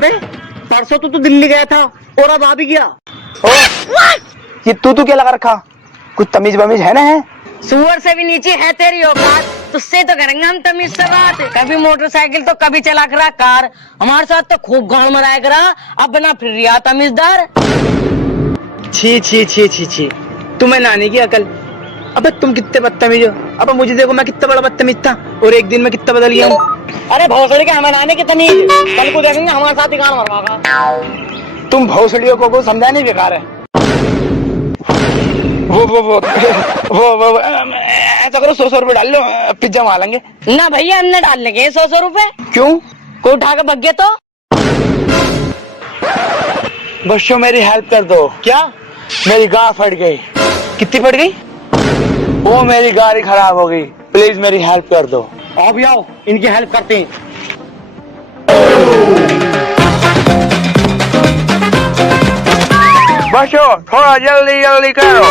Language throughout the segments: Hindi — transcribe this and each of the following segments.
अबे परसों तो तू दिल्ली गया था और अब आ भी गया। ओ, ये तू क्या लगा रखा? कुछ तमीज बमीज है ना? है सुअर से भी नीचे है तेरी औकात। तुझसे तो करेंगे हम तमीज से बात। कभी मोटरसाइकिल तो कभी चला करा कार, हमारे साथ तो खूब गाड़ मराया करा, अब ना फिर रिया तमीजदार। छी छी छी छी छी, तुम्हें नानी की अकल। अबे तुम कितने बदतमीज हो। अब मुझे देखो, मैं कितना बड़ा बदतमीज था और एक दिन में कितना बदल गया हूँ। अरे भौसड़ी के हमें नानी की तमीज, कल को देखेंगे हमारे साथ ही गाड़ मरवागा। तुम भौसड़ियों को समझाने बेकार है। वो ऐसा करो, 100 रुपए डाल लो, पिज्जा मंगा लेंगे। ना भैया हमने डाल लेंगे 100 रुपए। क्यों? कोई उठा के भग गया तो? बच्चों मेरी हेल्प कर दो। क्या? मेरी गाड़ फट गई। कितनी फट गई? वो मेरी गाड़ी खराब हो गई, प्लीज मेरी हेल्प कर दो। आओ भी आओ, इनकी हेल्प करते हैं। बच्चों थोड़ा जल्दी जल्दी करो।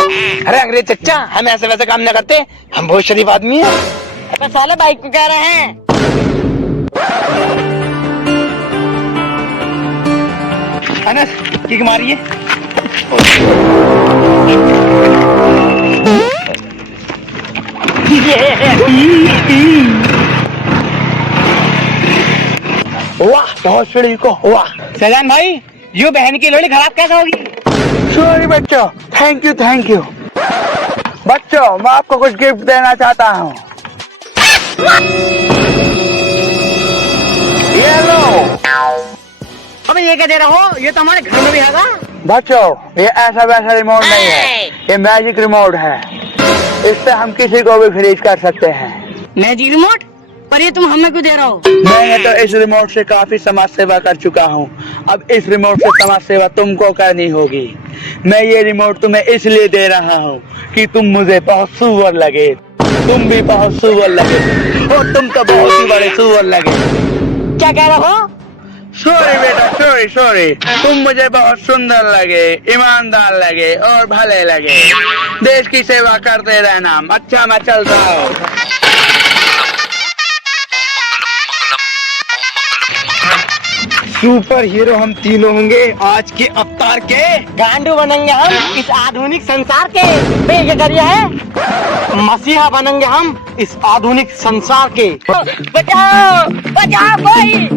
अरे अंग्रेज चच्चा, हम ऐसे वैसे काम नहीं करते, हम बहुत शरीफ आदमी हैं। अबे साले बाइक को कह रहे हैं। अनस किक मारिए। वाह बहुत शरीफ को वाह। सजान भाई, यू बहन की लोड़ी खराब कैसे होगी? सॉरी बच्चों, थैंक यू। बच्चों मैं आपको कुछ गिफ्ट देना चाहता हूँ। ये लो। अबे ये क्या दे रहे हो? ये तो हमारे घर में भी हैगा। बच्चों ये ऐसा वैसा रिमोट नहीं है, ये मैजिक रिमोट है। इससे हम किसी को भी फ्रीज कर सकते हैं। Magic remote? पर ये तुम हमें क्यों दे रहे हो? मैं तो इस रिमोट से काफी समाज सेवा कर चुका हूँ, अब इस रिमोट से समाज सेवा तुमको करनी होगी। मैं ये रिमोट तुम्हें इसलिए दे रहा हूँ कि तुम मुझे बहुत सुअर लगे, तुम भी बहुत सुअर लगे और तुम तो बहुत ही बड़े सुअर लगे। क्या कह रहे हो? सॉरी बेटा, सॉरी। तुम मुझे बहुत सुंदर लगे, ईमानदार लगे और भले लगे। देश की सेवा करते रहना। अच्छा मैं चलता हूँ। सुपर हीरो हम तीनों होंगे आज के अवतार के। गांडू बनेंगे हम इस आधुनिक संसार के। ये करिए है, मसीहा बनेंगे हम इस आधुनिक संसार के। बचाओ बचाओ भाई।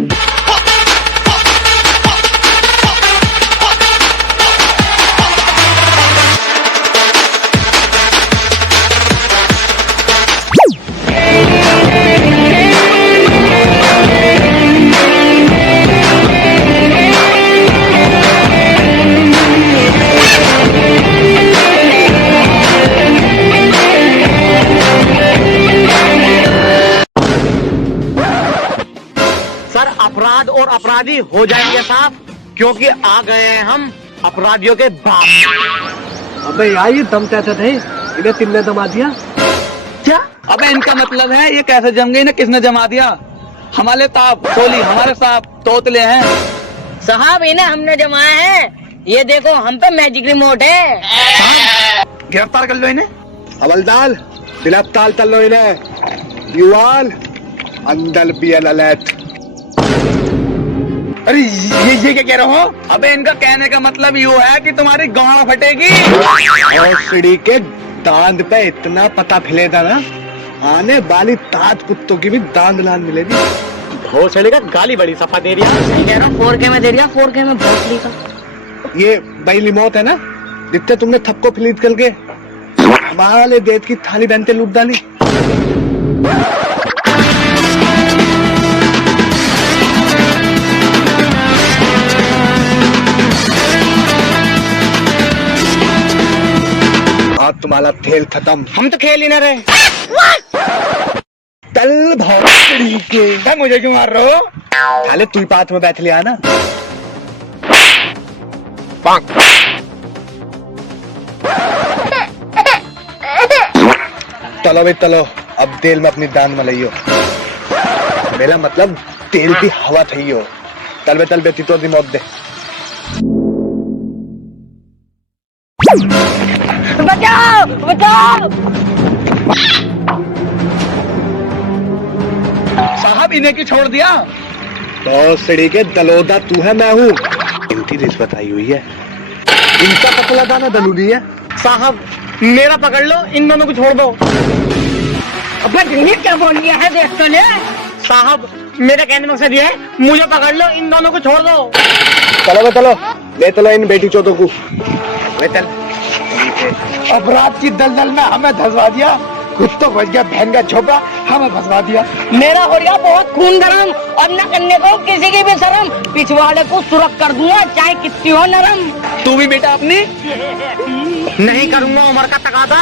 अपराध और अपराधी हो जाएंगे साहब, क्योंकि आ गए हैं हम अपराधियों के बाप। अबे यार ये दम कैसे थे? इन्हें किसने जमा दिया? क्या? अबे इनका मतलब है ये कैसे जम गई, इन्हें किसने जमा दिया? हमारे ताप कोली, हमारे साहब तोतले हैं साहब, इन्हें हमने जमाया है। ये देखो हम पे मैजिक रिमोट है। गिरफ्तार कर लो इन्हें। हवलदार गिरफ्तार कर लो इन्हें। युवाल अंदर बियल अलर्ट। अरे ये क्या कह रहे हो? अबे इनका कहने का मतलब यूँ है कि तुम्हारी गांड फटेगी और सीढ़ी के दांत पे इतना पता फिलेगा ना, आने वाली तात कुत्तों की भी दांत लाल मिलेगी। भोसड़ी का गाली बड़ी सफा दे रही है। सही कह रहा हूँ, 4K में दे रही है, 4K में भोसड़ी का। ये बैली मौत है ना, जितने तुमने थपको फिलीट करके हमारा ले देश की थाली बनते लूट डाली। आज तुम्हारा खेल खत्म। हम तो खेल ही ना रहे। तल भोसड़ी के मुझे क्यों मार रहे हो? थाले तू पाथ में बैठ लिया ना। चलो भाई चलो, अब तेल में अपनी दान मलाइयो। मेरा मतलब तेल की हवा थी हो। चल बेटी तो मौत दे। बचाओ बचाओ। साहब इन्हें क्यों छोड़ दिया? भोसड़ी के दलोदा तू है मैं हूँ। इनकी रिश्वत आई हुई है, इनका पतला दाना दलूनी है। साहब मेरा पकड़ लो, इन दोनों को छोड़ दो। अबे ये क्या बोल रहा है, देख तो ले। साहब मेरा कहने का मकसद ये है, मुझे पकड़ लो, इन दोनों को छोड़ दो। चलो चलो ले चलो इन बेटी चौथों को। ले चल। अपराध की दलदल में हमें धसवा दिया, खुद तो बच गया बहन का छोपा, हमें फंसवा दिया। मेरा हो रहा बहुत खून गरम और न करने को किसी की भी शर्म, पिछवाड़े को सुरख कर दूंगा चाहे कितनी हो नरम। तू भी बेटा अपनी नहीं करूंगा उम्र का तकादा,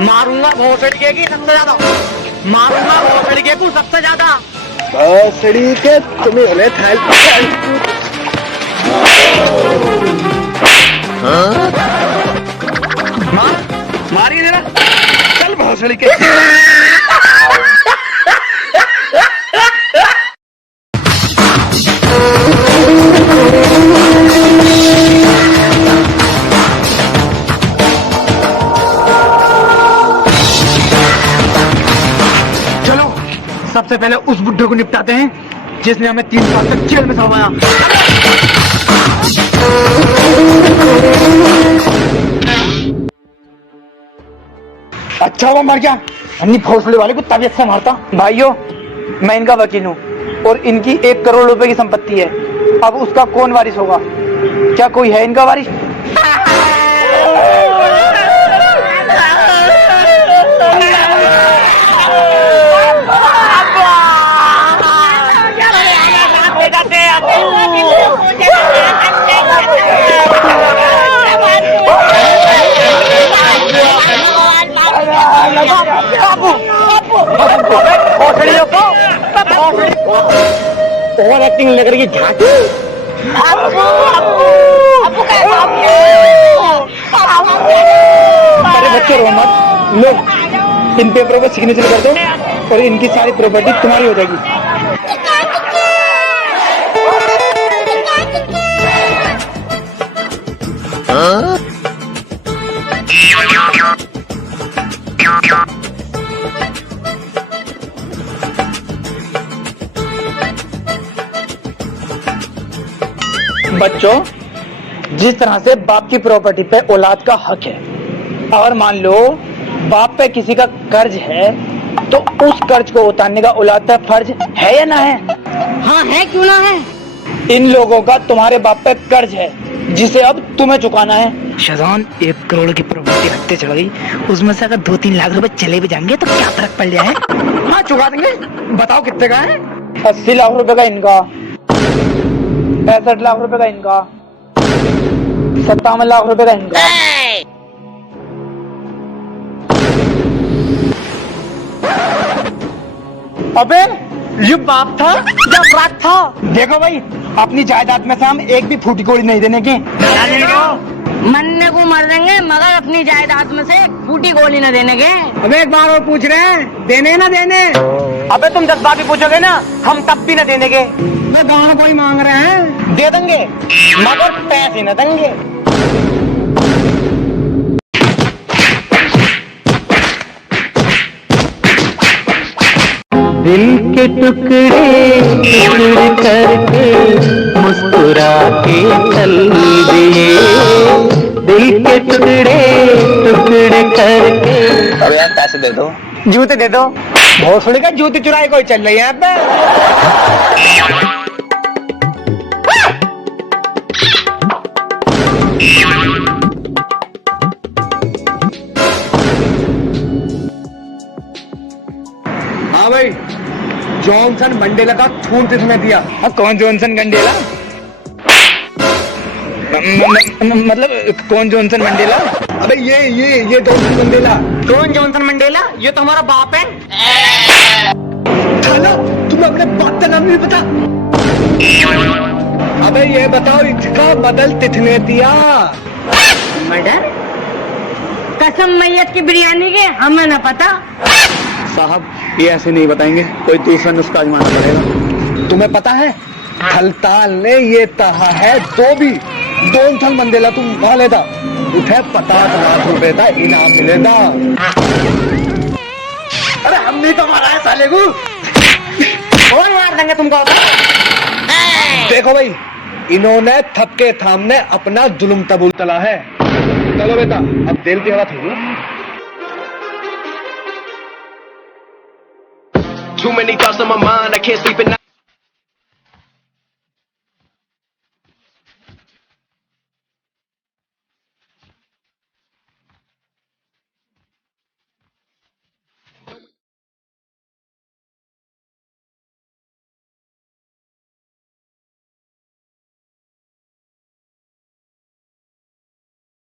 मारूंगा भोसड़ी की सबसे ज्यादा, मारूंगा भोसड़ी को सबसे ज्यादा। भोसड़ी के तुम्हें होने थाल। मारिए जरा, चल भोसड़ी के। चलो सबसे पहले उस बुड्ढे को निपटाते हैं जिसने हमें 3 साल तक जेल में सड़वाया। अच्छा वो मर गया, अन्नी भोसड़ी वाले को तबीयत से मारता। भाइयों मैं इनका वकील हूँ और इनकी 1 करोड़ रुपए की संपत्ति है। अब उसका कौन वारिस होगा? क्या कोई है इनका वारिस? ओवर एक्टिंग लग रही है झांकी। अरे बच्चे रो मत, लो इन पेपरों पे सिग्नेचर कर दो और इनकी सारी प्रॉपर्टी तुम्हारी हो जाएगी। बच्चों जिस तरह से बाप की प्रॉपर्टी पे औलाद का हक है, और मान लो बाप पे किसी का कर्ज है तो उस कर्ज को उतारने का औलाद पे फर्ज है या ना है? हाँ है, क्यों ना है। इन लोगों का तुम्हारे बाप पे कर्ज है जिसे अब तुम्हें चुकाना है। शजान 1 करोड़ की प्रॉपर्टी हत्ते चढ़ गई, उसमें से अगर 2-3 लाख रुपए चले भी जाएंगे तो क्या फर्क पड़ जाए? हाँ चुका देंगे, बताओ कितने का है? 80 लाख रुपए का इनका, 65 लाख रुपए का इनका, 57 लाख रुपए का इनका। अबे ये बाप था या अपराध था? देखो भाई अपनी जायदाद में से हम एक भी फूटी कोड़ी नहीं देने के। मरने को मर देंगे मगर अपनी जायदाद में से फूटी गोली न देने के। अब एक बार और पूछ रहे हैं, देने ना देने? अबे तुम 10 बार भी पूछोगे ना, हम तब भी न देने के। मैं गाँव कोई मांग रहे हैं, दे देंगे मगर पैसे न देंगे। दिल के टुकड़े टुकड़े करके मुस्कुरा के चल दिए, दिल के टुकड़े टुकड़े करके। अब यार पैसे दे दो, जूते दे दो। भोसड़ी का जूते चुराई कोई चल रही है यहाँ पे। हाँ भाई जॉनसन मंडेला का खून किसने दिया? कौन जॉनसन मंडेला? मतलब कौन जॉनसन मंडेला? अबे ये जॉनसन मंडेला। कौन जॉनसन मंडेला? ये तो हमारा बाप है। साला तुम्हें अपने बाप का नाम नहीं पता? अबे ये बताओ इसका बदल किसने दिया? मर्डर? कसम मैयत की बिरयानी के हमें न पता। साहब ये ऐसे नहीं बताएंगे, कोई दूसरा नुस्खा आजमाना पड़ेगा। तुम्हें पता है थलताल ने ये कहा है जॉनसन मंडेला तुम वहां लेता उठे 50 लाख रुपए का इनाम मिलेगा। अरे हमने तो मारा है साले को। और मार देंगे तुमको। देखो भाई, इन्होंने थपके थामने अपना जुल्म कबूल तला है। चलो बेटा, अब दिल की हवा थी। Too many thoughts on my mind, I can't sleep at night.